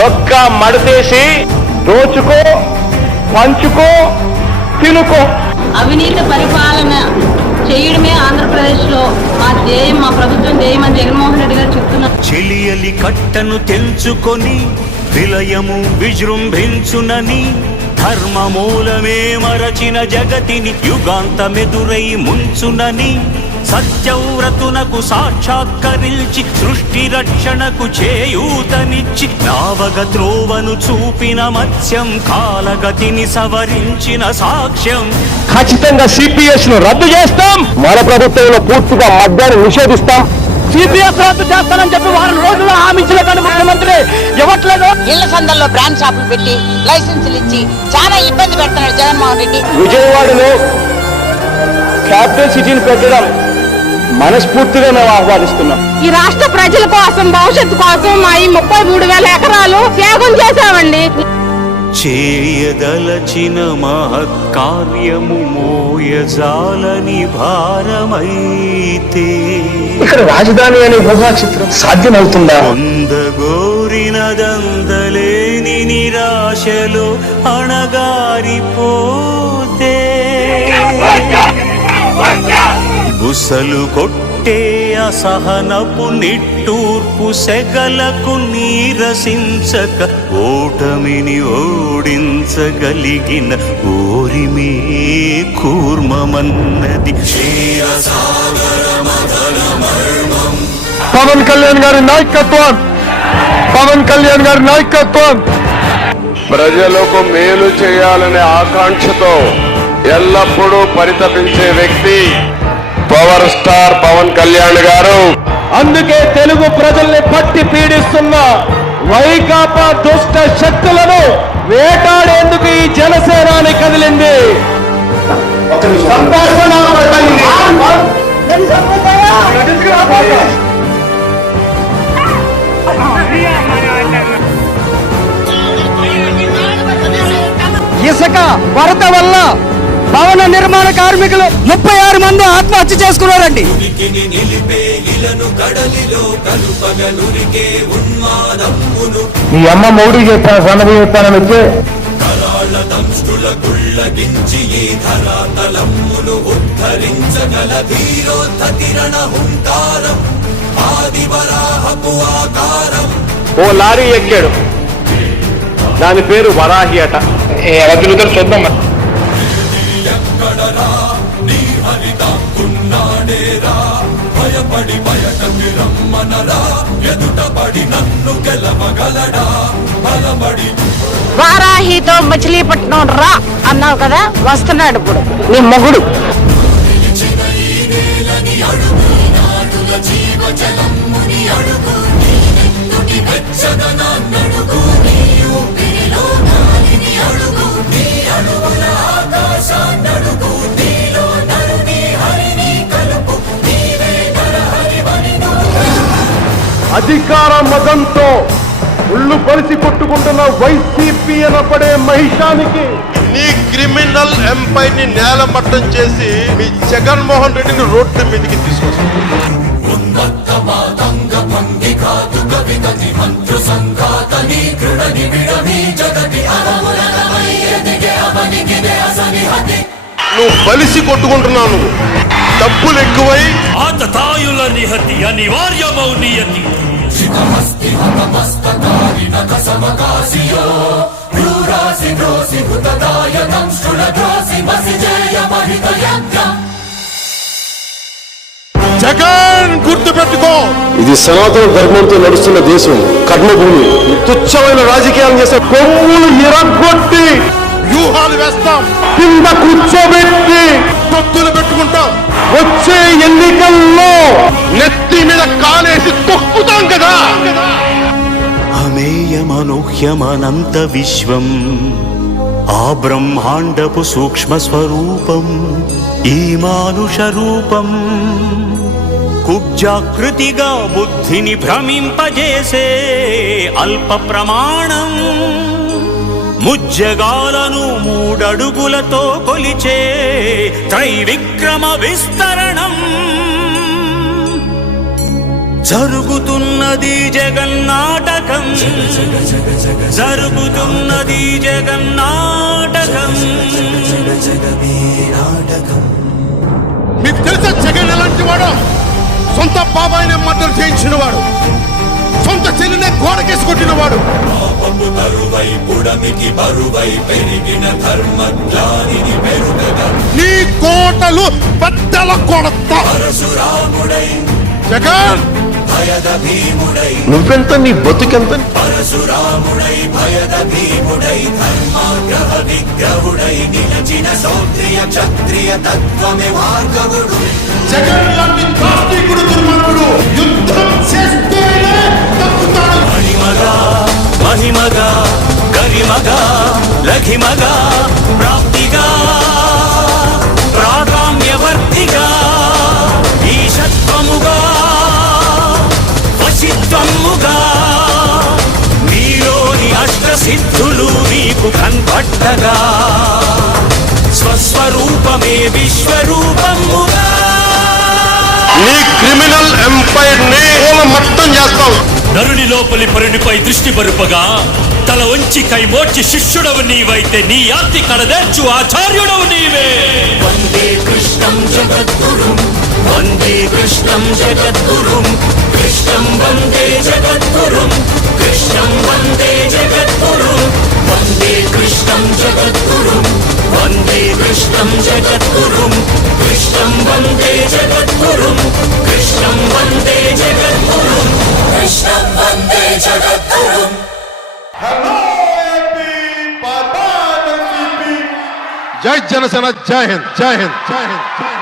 చొక్కా మడతేసి దోచుకో, పంచుకో, తినుకో. అవినీతి పరిపాలన చేయడమే ఆంధ్రప్రదేశ్ లో మా ధ్యేయం, మా ప్రభుత్వం ధ్యేయం అని జగన్మోహన్ రెడ్డి గారు చెప్తున్నారు. చెలియలి కట్టను తెంచుకొని విలయము విజృంభించునని ధర్మమూలమే మరచిన జగతిని యుగాంతమెదురై ముంచునని సత్యవ్రతునకు సాక్షాత్కరించి సృష్టి రక్షణకు చేయూతనిచ్చి నావగ త్రోవను చూపిన మత్స్యం కాలగతిని సవరించిన సాక్ష్యం. ఖచ్చితంగా సిపిఎస్ ను రద్దు చేస్తాం. మన ప్రభుత్వంలో పూర్తిగా మద్యాన్ని నిషేధిస్తాం. సిపిఎస్ రద్దు చేస్తానని చెప్పి వారం రోజుల్లో హామీ ఇచ్చినటువంటి ముఖ్యమంత్రి ఇవ్వట్లేదు. ఇళ్ల సందర్లో బ్రాండ్ షాపులు పెట్టి లైసెన్సులు ఇచ్చి చాలా ఇబ్బంది పెడుతున్నాడు జగన్మోహన్ రెడ్డి. విజయవాడలో క్యాపిటల్ సిటీని పెట్టడం మనస్ఫూర్తిగా మేము ఆహ్వానిస్తున్నాం. ఈ రాష్ట్ర ప్రజల కోసం, భవిష్యత్తు కోసం మా ఈ 33,000 ఎకరాలు త్యాగం చేశామండి. చేయదలచిన మహత్కార్యము మోయజాలని భారమైతే ఇక్కడ రాజధాని అనే ఊహా చిత్రం సాధ్యమవుతుందా? పొందగోరినదందలేని నిరాశలో అణగారిపోతే బుసలు కొట్టే అసహనపు నిట్టూర్పు సెగలకు నీరసించక ఓటమిని ఓడించగలిగిన ఓరిమే కూర్మమన్నది. పవన్ కళ్యాణ్ గారి నాయకత్వం, పవన్ కళ్యాణ్ గారి నాయకత్వం ప్రజలకు మేలు చేయాలనే ఆకాంక్షతో ఎల్లప్పుడూ పరితపించే వ్యక్తి పవర్ స్టార్ పవన్ కళ్యాణ్ గారు. అందుకే తెలుగు ప్రజల్ని పట్టి పీడిస్తున్న వైకాపా దుష్ట శక్తులను వేటాడేందుకు ఈ జనసేనాని కదిలింది. ఇసుక కొరత వల్ల భవన నిర్మాణ కార్మికులు 36 మంది ఆత్మహత్య చేసుకున్నారండి. మీ అమ్మ మౌడి చెప్పాను, సన్నది చెప్పానని వచ్చే ఓ లారీ ఎక్కాడు, దాని పేరు వరాహి అట. చూద్దాం. వారాహితో మచిలీపట్నం రా అన్నావు కదా, వస్తున్నాడు ఇప్పుడు నీ మొగుడు. అధికార మదంతో ఉళ్ళు పరిచి కొట్టుకుంటున్న వైసీపీ అనపడే మహిషానికి నీ క్రిమినల్ ఎంపైర్ ని నేలమట్టం చేసి మీ జగన్మోహన్ రెడ్డిని రోడ్డు మీదకి తీసుకొస్తుంది. నువ్వు బలిసి కొట్టుకుంటున్నావు, డబ్బులు ఎక్కువై ఆతతాయుల నిహతి అనివార్యమౌ నియతి. జగన్ గుర్తు పెట్టుకో, ఇది సనాతన ధర్మంతో నడుస్తున్న దేశం, కర్మభూమి. తుచ్చమైన రాజకీయాలు చేసే కొమ్ములు ఎరగొట్టి వ్యూహాలు వేస్తాం, కింద కూర్చోబెట్టి తొత్తులు పెట్టుకుంటాం. వచ్చే ఎన్నికల్లో నెత్తి మీద కాలేసి తొక్కుతాం కదా. అమేయమనూహ్యమనంత విశ్వం ఆ బ్రహ్మాండపు సూక్ష్మ స్వరూపం ఈ మానుష రూపం కుబ్జాకృతిగా బుద్ధిని భ్రమింపజేసే అల్ప ప్రమాణం ముజ్జగాలను 3 అడుగులతో కొలిచే త్రైవిక్రమ విస్తరణం. జరుగుతున్నది జగన్నాటక నాటకం జరుగుతున్నది జగన్నాటకం. మీకు తెలుసా జగన్ ఎలాంటి వాడు? సొంత బాబాయిని మద్దతు చేయించిన వాడు, సొంత చెల్లినే గోడకేసి కొట్టిన వాడు. నీ కోటలు బద్దల కొడత జగన్. నువ్వెంత, నీ బతుకెంత? జగన్ లాంటి నాస్తికుడు, దుర్మార్గుడు యుద్ధం చేస్తేనే తప్పుతాడు. మహిమగా గరిమగా లఘిమగా ప్రాప్తిగా ప్రాగామ్యవర్తిగా ఈశత్వముగా వశిత్వముగా నీలోని అష్టసిద్ధులు నీకు కన్పట్టగా స్వస్వరూపమే విశ్వరూపముగా నీ క్రిమినల్ ఎంపైర్ ని మొత్తం చేస్తావు. నరుని లోపలి పరునిపై దృష్టి పరుపగా తల వంచి కైమోర్చి శిష్యుడవు నీవైతే నీ యాతి కడదేర్చు ఆచార్యుడవు నీవే. వందే కృష్ణం జగద్గురుం వందే కృష్ణం జగద్గురుం కృష్ణం వందే జగద్గురుం కృష్ణం వందే జగద్గురుం వందే కృష్ణం జగద్గురుం వందే కృష్ణం జగద్గురుం కృష్ణం వందే జగద్గురుం కృష్ణం వందే జగద్గురుం కృష్ణం వందే జగద్గురుం. జై జనసేన, జై హింద్, జై హింద్, జై హింద్.